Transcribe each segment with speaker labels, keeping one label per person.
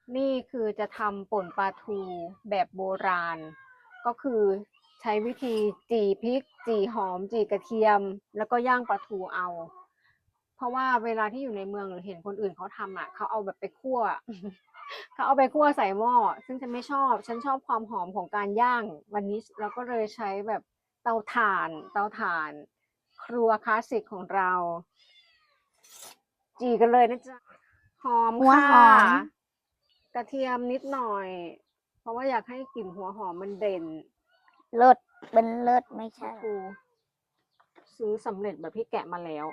Speaker 1: นี่คือจะทำป่นปลาทูแบบโบราณ ก็คือใช้วิธีจี่พริกจี่หอมจี่กระเทียม แล้วก็ย่างปลาทูเอา เพราะว่าเวลาที่อยู่ในเมืองหรือเห็นคนอื่นเขาทำอ่ะเขาเอาแบบไปคั่ว เขาเอาไปคั่วใส่หม้อซึ่งฉันไม่ชอบฉันชอบความหอมของการย่างวันนี้เราก็เลยใช้แบบเตาถ่านครัวคลาสสิกของเราจีกันเลยนะจ๊ะหอม
Speaker 2: หัว
Speaker 1: ค่ะ
Speaker 2: หอม
Speaker 1: กระเทียมนิดหน่อย เพราะว่าอยากให้กลิ่นหัวหอมมันเด่น
Speaker 2: เลิศเป็นเลิศไม่ใช่
Speaker 1: ครูซื้อสำเร็จแบบที่แกะมาแล้ว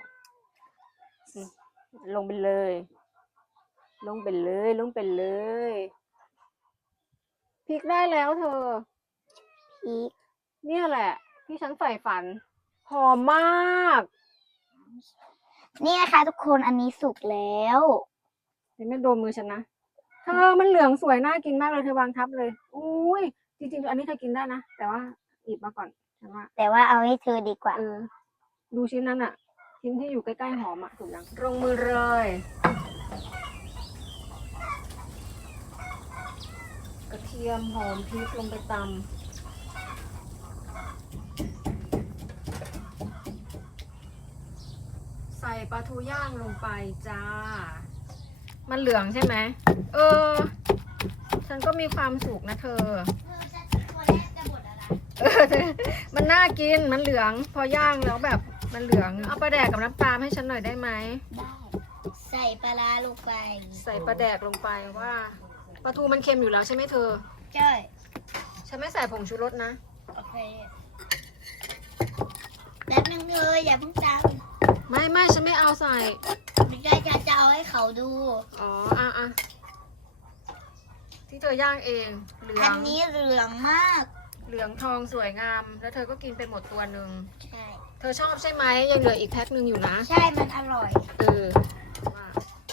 Speaker 1: ลงไปเลย ลงไปเลยพริกได้แล้วเธอ
Speaker 2: พริก
Speaker 1: เนี่ยแหละ ที่ฉันใฝ่ฝัน หอมมาก
Speaker 2: นี่นะคะทุกคนอันนี้สุกแล้ว
Speaker 1: เดี๋ยวไม่โดนมือฉันนะ เธอมันเหลืองสวยน่ากินมากเลยเธอวางทับเลย อุ้ยจริงๆอันนี้เธอกินได้นะ แต่ว่าหยิบมาก่อนฉันว่า
Speaker 2: แต่ว่าเอาให้เธอดีกว่า
Speaker 1: ดูชิ้นนั้นอะชิ้นที่อยู่ใกล้ๆหอมอะถูกยังลงมือเลย กระเทียมหอมพริกลงไปตำใส่ปลาทูย่างลงไปจ้า มันเหลืองใช่ไหมฉันก็มีความสุขนะเธอ มันน่ากิน มันเหลือง พอย่างแล้วแบบมันเหลือง เอาปลาแดกกับน้ำปลาให้ฉันหน่อยได้ไหม
Speaker 2: ได้ใส่ปลาร้าลงไป
Speaker 1: ใส่ปลาแดกลงไปว่าปลาทูมันเค็มอยู่แล้วใช่ไหมเธอ
Speaker 2: ใช่
Speaker 1: ฉันไม่ใส่ผงชูรสนะ
Speaker 2: โอเคแป๊บนึงเลยอย่าเพิ่งจ
Speaker 1: ไม่ฉันไม่เอาใส่
Speaker 2: ำไม่ใช่จะเอาให้เขาดู
Speaker 1: อ๋ออ่ะที่เธอย่างเอง เหลือ
Speaker 2: อัน
Speaker 1: ง
Speaker 2: นี้เหลืองมาก
Speaker 1: เหลืองทองสวยงาม แล้วเธอก็กินไปหมดตัวหนึ่ง
Speaker 2: ใช่
Speaker 1: เธอชอบใช่ไหมยังเหลืออีกแพ็คหนึ่งอยู่นะ
Speaker 2: ใช่มันอร่อย
Speaker 1: ว่า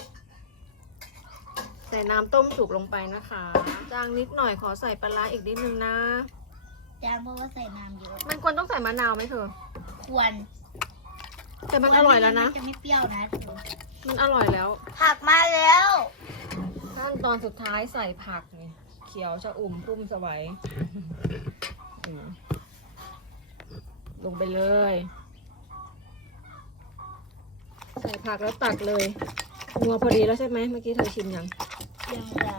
Speaker 1: ใส่น้ำต้มสุกลงไปนะคะจางนิดหน่อยขอใส่ปลาร้าอีกนิดนึงนะ
Speaker 2: จางเพราะว่าใส่น้ำเยอะ
Speaker 1: มันควรต้องใส่มะนาวไหมเธอ
Speaker 2: ควร
Speaker 1: แต่มันอร่อยแล้วนะ
Speaker 2: มัจะไม่เปรี้ยวนะเธอ
Speaker 1: มันอร่อยแล้ว
Speaker 2: ผักมาแล้ว
Speaker 1: ขั้นตอนสุดท้ายใส่ผักนี่เขียวชะอุ่มรุ่มสวัยลงไปเลย ใส่ผักแล้วตักเลยนัวพอดีแล้วใช่ไหมเมื่อกี้เธอชิมยัง
Speaker 2: ยังแล้ว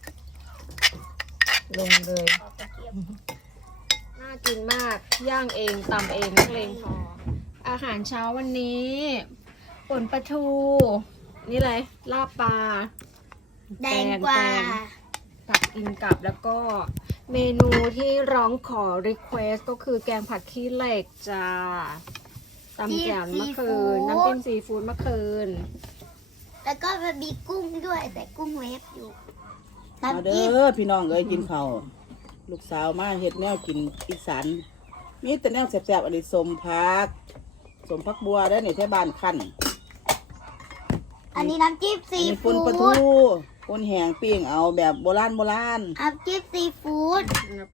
Speaker 1: ลงเลย
Speaker 2: เอากระเทียม
Speaker 1: น่ากินมากย่างเองตำเองนักเลงพอ อาหารเช้าวันนี้ป่นปลาทู นี่เลยลาบปลา
Speaker 2: แดงกว่า
Speaker 1: ผักกินกับแล้วก็เมนูที่ร้องขอ request ก็คือแกงผัดขี้เหล็กจ้าตำแจ่วเมื่อคืน น้ำจิ้มซีฟู้ดเมื่อคืน
Speaker 2: แล้วก็มันมีกุ้งด้วยแต่กุ้งเวฟอยู่
Speaker 3: มา
Speaker 2: น้ำ
Speaker 3: เด้
Speaker 2: จิ้ม
Speaker 3: อพี่น้องเอ้ยกินข้าวลูกสาวมาเฮ็ดแนวกินอีสานมีแต่แนวแซ่บๆอันนี้สมพักบัวได้อนี่แถวบ้านคั่น
Speaker 2: อันนี้น้ำจิ้ม
Speaker 3: อั
Speaker 2: ซี
Speaker 3: นนี้ป่
Speaker 2: ฟู้
Speaker 3: นปลา
Speaker 2: ด
Speaker 3: ทูป่นแห้งปิ้งเอาแบบโบราณ
Speaker 2: น้ำจิ้มซีฟู้ด